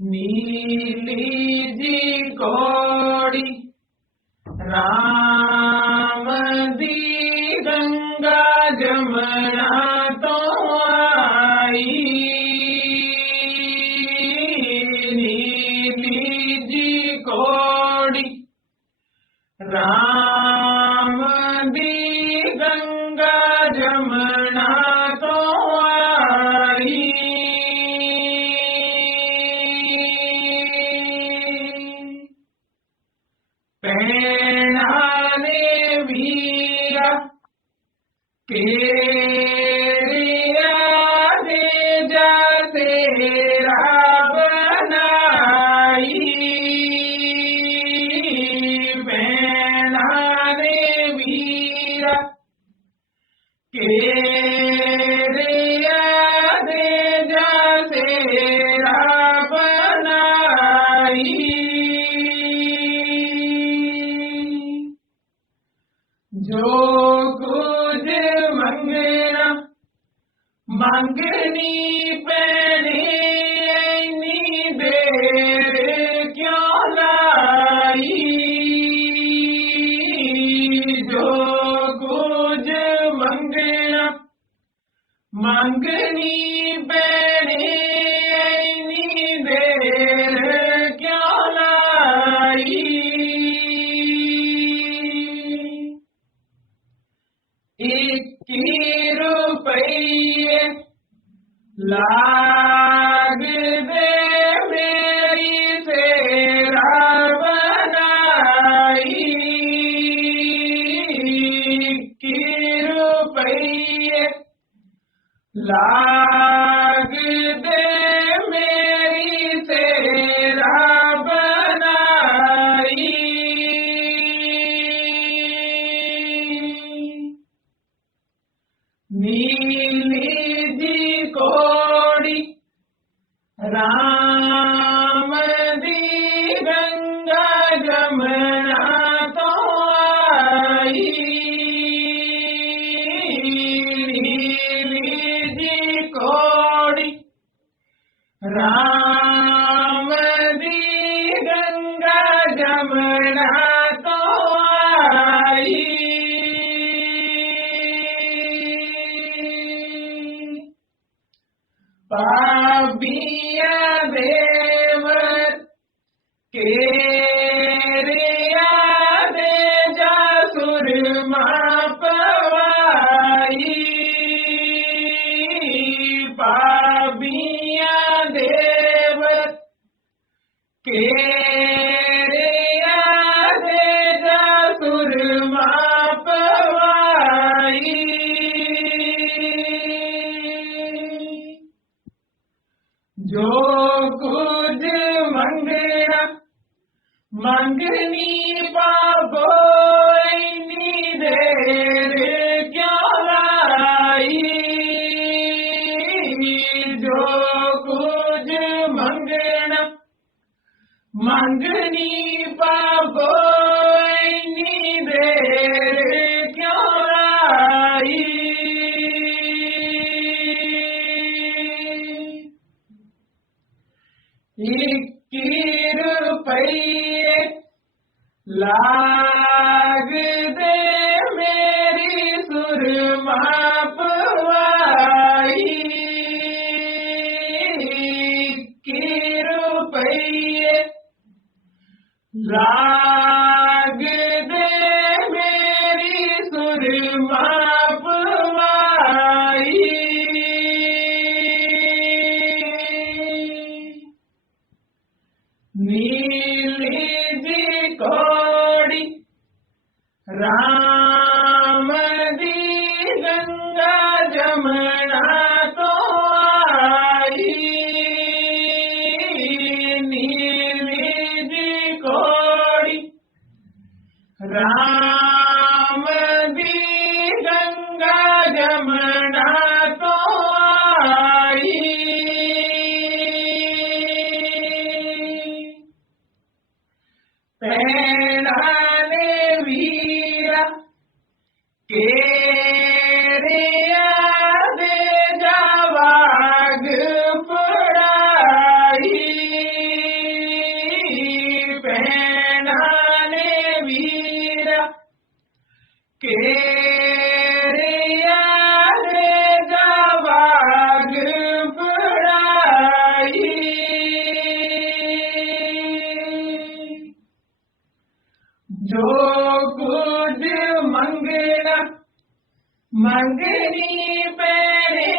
नीली जी कोड़ी राम दी गंगा जमुना तो आई। नीली जी कोड़ी राम दी गंगा जमुना तो आई। पैना ने वीरा केरिया दे जा तेरा बनाई। पैना ने वीरा केरिया दे जा तेरा बनाई। जो कुछ मंगना मंगनी पैने इतनी देर क्यों लाई। जो कुछ मंगना मंगनी पैने इतनी देर क्यों लाई। ₹21 लाग दे मेरी तेरा बनाई। ₹21 लाग दे मेरी तेरा बनाई। नीली जी कोड़ी राम दी गंगा जमुना तो आई। नीली जी कोड़ी राम दी गंगा जमुना तो आई। पापिया देवर केरिया दे जा सुरमा पवाई। पापिया देवर केरिया दे जा सुरमा पवाई। जो कुछ मंगना मंगनी पाबो इतनी देर क्यों लाई। जो कुछ मंगना मंगनी पाबो इतनी देर क्यों लाई। ₹21 लाग दे मेरी सुरमा पवाई। ₹21 लाग दे मेरी सुरमा पवाई। नीली जी कोड़ी राम दी गंगा जमुना तो आई। नीली जी कोड़ी राम दी गंगा जमुना तो आई। पैना ने वीरा ਮੰਗਣੀ ਪੈਣੇ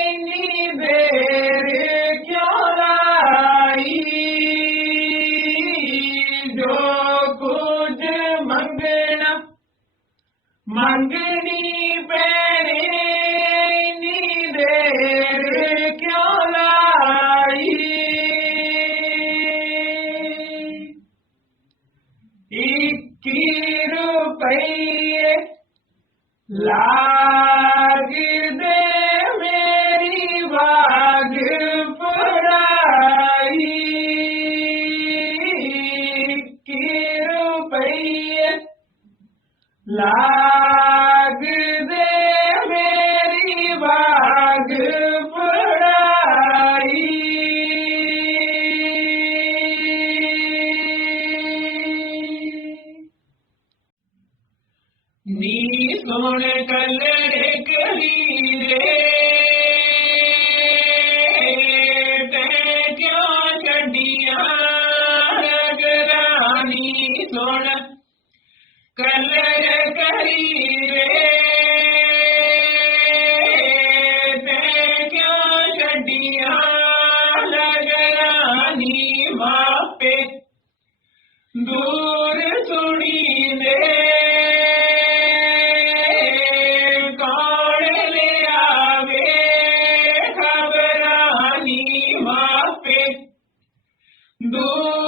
ਇੰਨੀ ਦੇਰ ਕਿਉਂ ਲਾਈ, ਜੋ ਕੁਝ ਮੰਗਣਾ ਮੰਗਣੀ ਪੈਣੇ ਇੰਨੀ ਦੇਰ ਕਿਉਂ ਲਾਈ। 21 ਰੁਪਈਏ ਲੱਗਦੇ ਮੇਰੀ ਬਾਗ ਪੜਾਈ, 21 ਰੁਪਈਏ ਲੱਗਦੇ ਮੇਰੀ ਬਾਗ ਪੜਾਈ। ਨੀ ਸੁਣ ਕਲੜੇ ਕਲੀਰੇ ਤੈਂ ਕਿਉਂ ਛੱਡੀਆਂ ਨਗਰਾਂ, ਨੀ ਸੁਣ ਕਲੜ ਕਲੀਰੇ ਤੈਂ ਕਿਉਂ ਛੱਡੀਆਂ ਨਗਰਾਂ, ਨੀ ਮਾਪੇ ਦੂਰ ਸੁਣੀ ਦੇ do